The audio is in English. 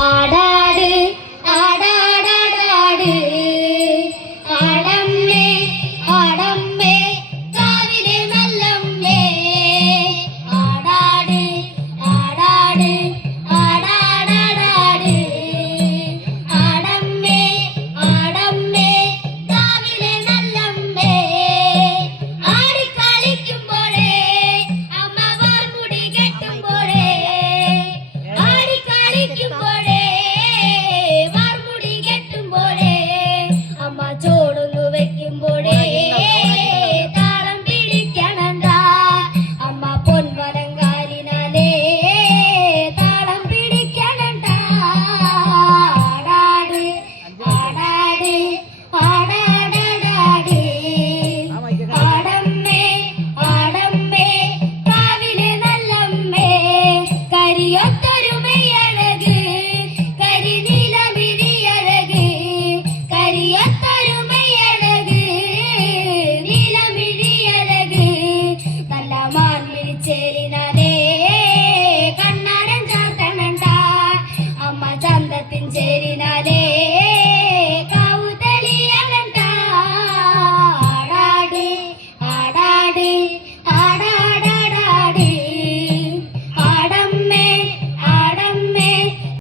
ஆட city.